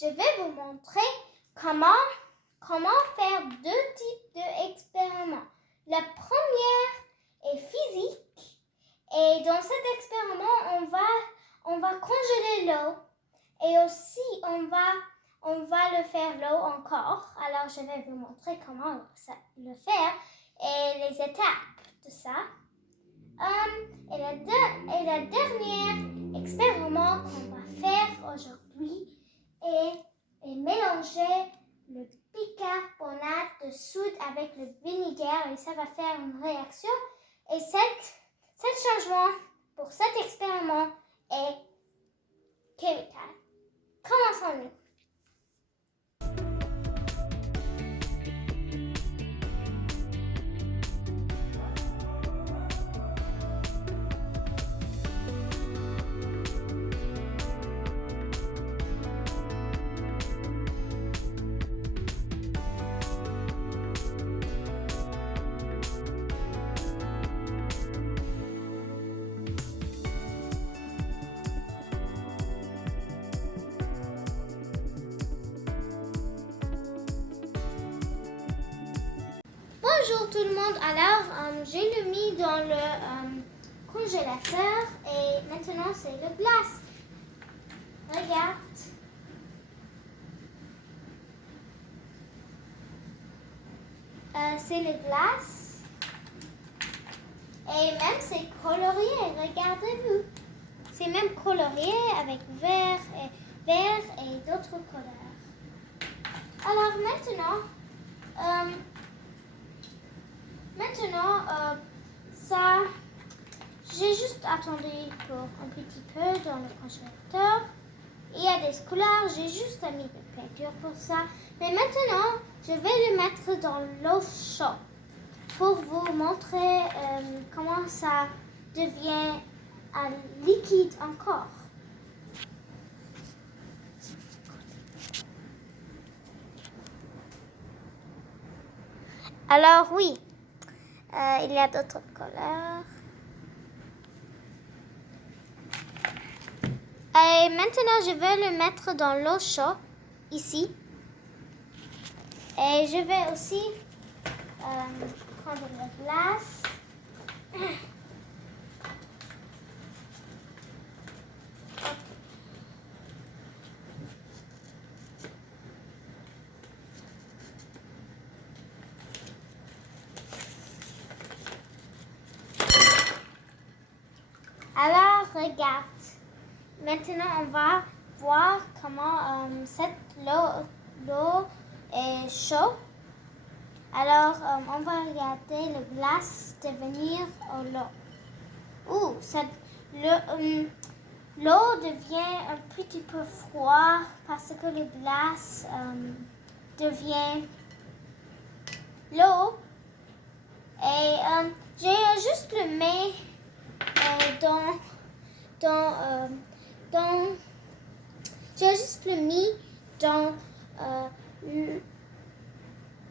je vais vous montrer comment faire deux types d'expériments. La première est physique et dans cet expériment, on va congeler l'eau et aussi on va le faire l'eau encore. Alors, je vais vous montrer comment le faire et les étapes de ça. Et la dernière expériment qu'on va faire aujourd'hui est mélanger le bicarbonate de soude avec le vinaigre et ça va faire une réaction. Et cet changement pour cet expériment est chimical. Commençons-nous. Bonjour tout le monde, alors j'ai le mis dans le congélateur et maintenant c'est le glace. Regarde. C'est le glace et même c'est colorié, regardez-vous. C'est même colorié avec vert et d'autres couleurs. Alors maintenant, ça, j'ai juste attendu pour un petit peu dans le congélateur. Il y a des couleurs, j'ai juste mis de peinture pour ça. Mais maintenant, je vais le mettre dans l'eau chaude pour vous montrer comment ça devient un liquide encore. Alors oui, il y a d'autres couleurs. Et maintenant, je vais le mettre dans l'eau chaude, ici. Et je vais aussi prendre la glace. Alors, regarde. Maintenant, on va voir comment l'eau est chaude. Alors, on va regarder le glace devenir au l'eau. L'eau devient un petit peu froid parce que le glace devient l'eau. Et j'ai juste le mets j'ai juste le mis dans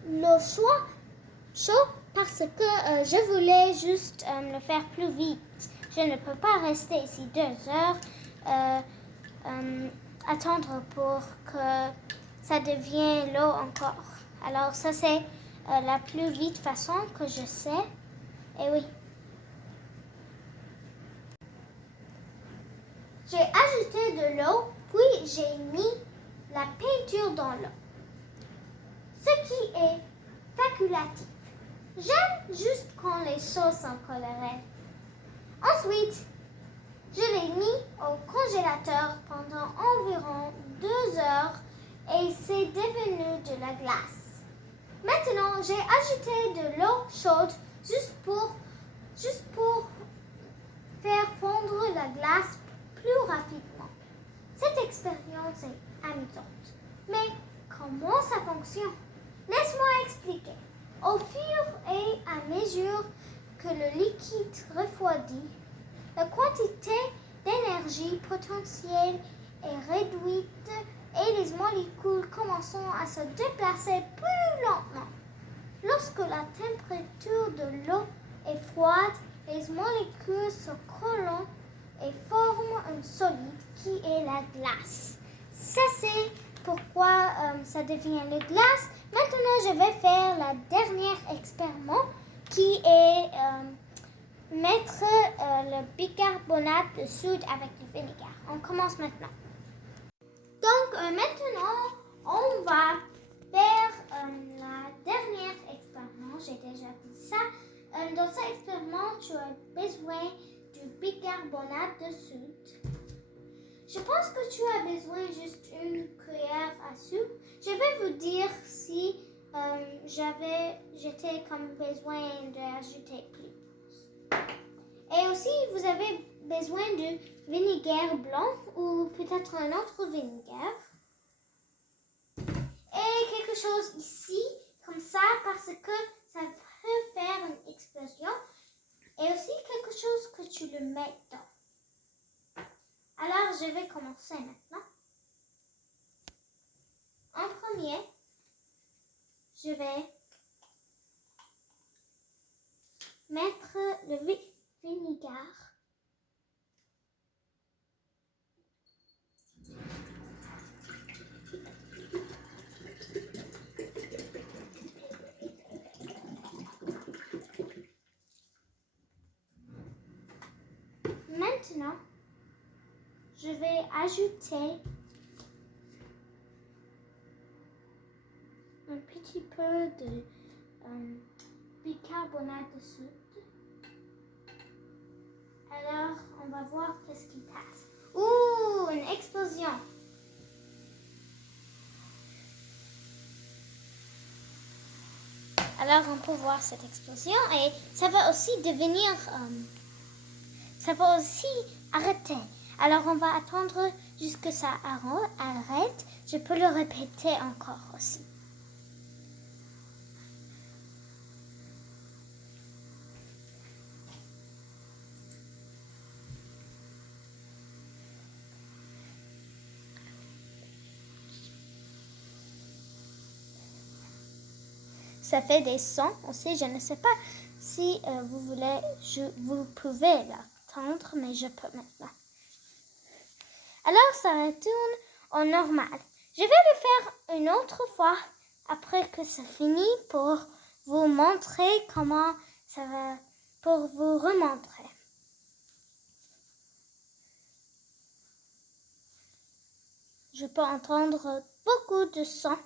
l'eau chaude parce que je voulais juste le faire plus vite. Je ne peux pas rester ici 2 heures attendre pour que ça devienne l'eau encore. Alors ça c'est la plus vite façon que je sais. Et oui. J'ai ajouté de l'eau, puis j'ai mis la peinture dans l'eau. Ce qui est facultatif. J'aime juste quand les choses sont colorées. Ensuite, je l'ai mis au congélateur pendant environ 2 heures et c'est devenu de la glace. Maintenant, j'ai ajouté de l'eau chaude juste pour faire fondre la glace plus rapidement. Cette expérience est amusante. Mais comment ça fonctionne? Laisse-moi expliquer. Au fur et à mesure que le liquide refroidit, la quantité d'énergie potentielle est réduite et les molécules commencent à se déplacer plus lentement. Lorsque la température de l'eau est froide, les molécules se collent et forment un solide qui est la glace. Ça, c'est pourquoi ça devient de glace. Maintenant, je vais faire la dernière expériment qui est mettre le bicarbonate de soude avec du vinaigre. On commence maintenant. Donc, maintenant, on va faire la dernière expérience. J'ai déjà dit ça. Dans cet expériment, tu as besoin du bicarbonate de soude. Je pense que tu as besoin juste une cuillère à soupe. Je vais vous dire si j'étais comme besoin d'ajouter plus. Et aussi, vous avez besoin de vinaigre blanc ou peut-être un autre vinaigre. Et quelque chose ici, comme ça, parce que ça peut faire une explosion. Et aussi quelque chose que tu le mets dans. Alors, je vais commencer maintenant. En premier, je vais mettre le vinaigre. Maintenant, je vais ajouter un petit peu de bicarbonate de soude. Alors, on va voir qu'est-ce qui passe. Ouh, une explosion! Alors, on peut voir cette explosion et ça va aussi devenir... ça va aussi arrêter. Alors, on va attendre jusqu'à ce que ça arrête. Je peux le répéter encore aussi. Ça fait des sons aussi. Je ne sais pas si vous voulez, vous pouvez l'entendre, mais je peux maintenant. Alors, ça retourne au normal. Je vais le faire une autre fois après que c'est fini pour vous montrer comment ça va, pour vous remontrer. Je peux entendre beaucoup de sons.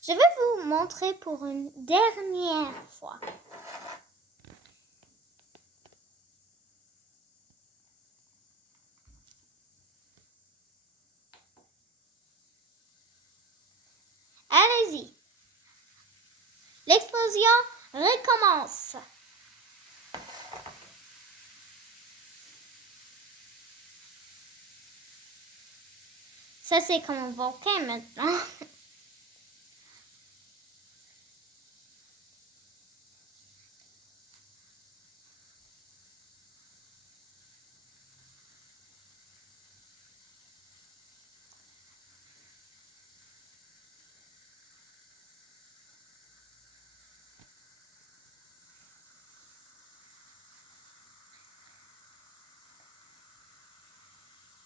Je vais vous montrer pour une dernière fois. Allez-y. L'explosion recommence. Ça, c'est comme un volcan maintenant.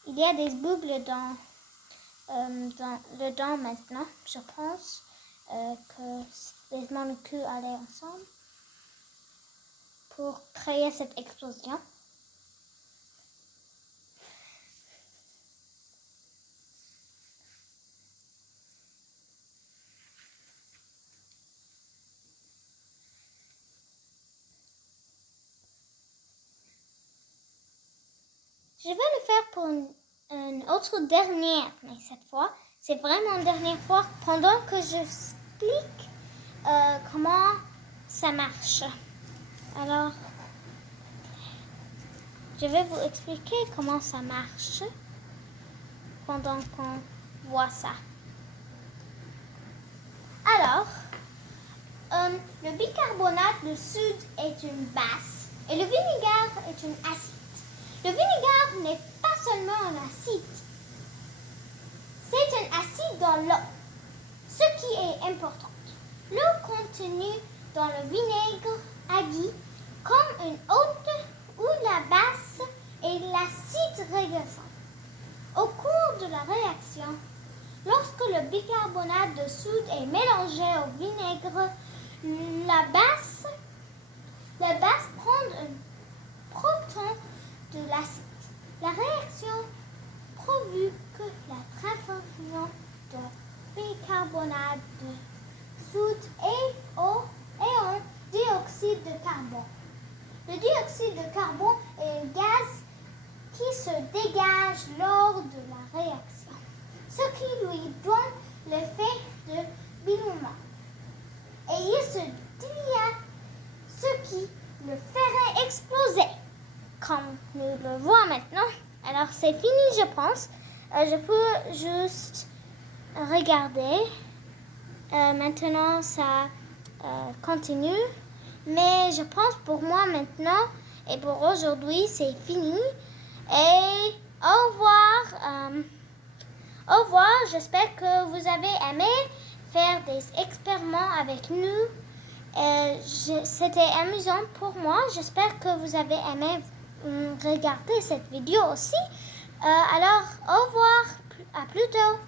Il y a des boucles dans le dent maintenant. Je pense que les molécules allaient ensemble pour créer cette explosion. Je vais le faire pour une autre dernière, mais cette fois, c'est vraiment une dernière fois pendant que j'explique comment ça marche. Alors, je vais vous expliquer comment ça marche pendant qu'on voit ça. Alors, le bicarbonate de soude est une base et le vinaigre est une acide. Le vinaigre n'est pas seulement un acide, c'est un acide dans l'eau, ce qui est important. L'eau contenue dans le vinaigre agit comme une haute ou la basse et l'acide régressant. Au cours de la réaction, lorsque le bicarbonate de soude est mélangé au vinaigre, la base prend un proton de l'acide. La réaction provoque la transformation de bicarbonate de soude en dioxyde de carbone. Le dioxyde de carbone est un gaz qui se dégage lors de la réaction, ce qui lui donne l'effet de billonnement. Et il se dilate, ce qui le ferait exploser, comme nous le voyons maintenant. Alors c'est fini, je pense. Je peux juste regarder. Maintenant, ça continue. Mais je pense pour moi maintenant et pour aujourd'hui, c'est fini. Et au revoir. Au revoir. J'espère que vous avez aimé faire des expériments avec nous. C'était amusant pour moi. J'espère que vous avez aimé regarder cette vidéo aussi. Alors, au revoir. À plus tôt.